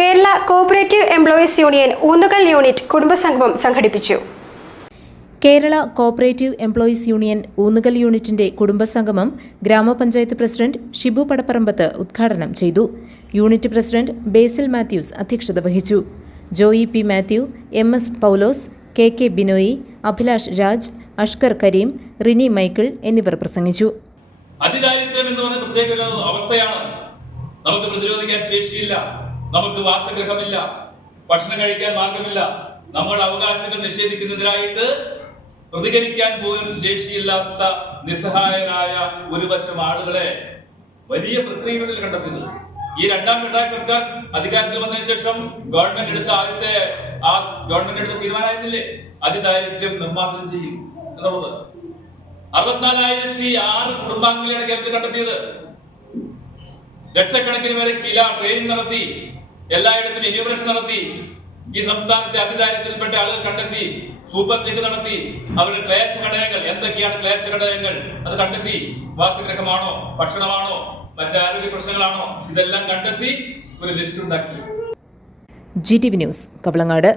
Kerala cooperative employees union Oonnukal unit കുടുംബസംഗമം സംഘടിപ്പിച്ചു. Kerala cooperative employees union Oonnukal യൂണിറ്റിന്റെ കുടുംബസംഗമം ഗ്രാമപഞ്ചായത്ത് പ്രസിഡന്റ് ഷിബു പടപ്പറമ്പത്ത് ഉദ്ഘാടനം ചെയ്തു. യൂണിറ്റ് പ്രസിഡന്റ് ബേസിൽ മാത്യൂസ് അധ്യക്ഷത വഹിച്ചു. ജോയി പി മാത്യു, MS പൗലോസ്, KK ബിനോയി, അഭിലാഷ് രാജ്, അഷ്കർ കരീം, റിനി മൈക്കിൾ എന്നിവർ പ്രസംഗിച്ചു. അതിദാരിദ്ര്യം എന്ന് പറയുന്ന പ്രത്യേക ഒരു അവസ്ഥയാണ്. നമുക്ക് പ്രതിരോധിക്കാൻ ശേഷിയില്ല, നമുക്ക് വാസഗൃഹമില്ല, ഭക്ഷണം കഴിക്കാൻ മാർഗമില്ല, നമ്മുടെ അവകാശങ്ങൾ നിഷേധിക്കുന്നതിനായിട്ട് പ്രതികരിക്കാൻ പോലും ശേഷിയില്ലാത്ത നിസ്സഹായരായ ഒരു പറ്റം ആളുകളെ വലിയ പ്രക്രിയകളിൽ കണ്ടെത്തുന്നത്. ഈ രണ്ടാം പിണറായി സർക്കാർ അധികാരത്തിൽ വന്നതിന് ശേഷം ഗവൺമെന്റ് എടുത്ത തീരുമാനമായിരുന്നില്ലേ അതിദാരിദ്ര്യം നിർമ്മാർജ്ജനം ചെയ്യും എന്നുള്ളത്. 64,006 കുടുംബാംഗങ്ങളെയാണ് കേരളത്തിൽ കണ്ടെത്തിയത്. ലക്ഷക്കണക്കിന് പേരെ ട്രെയിനിങ് നടത്തി, എല്ലായിടത്തും എന്യൂമറേഷൻ നടത്തി, ഈ സംസ്ഥാനത്തെ അതിദാരിദ്ര്യത്തിൽപ്പെട്ട ആളുകൾ കണ്ടെത്തി, സൂപ്പർ ചെക്ക് നടത്തി, അവരുടെ ക്ലേശ ഘടകങ്ങൾ എന്തൊക്കെയാണ് ക്ലേശ ഘടകങ്ങൾ അത് കണ്ടെത്തി. വാസഗൃഹമാണോ, ഭക്ഷണമാണോ, മറ്റ് ആരോഗ്യ പ്രശ്നങ്ങളാണോ, ഇതെല്ലാം കണ്ടെത്തി ഒരു ലിസ്റ്റ് ഉണ്ടാക്കി. GTV news, Kavalangad.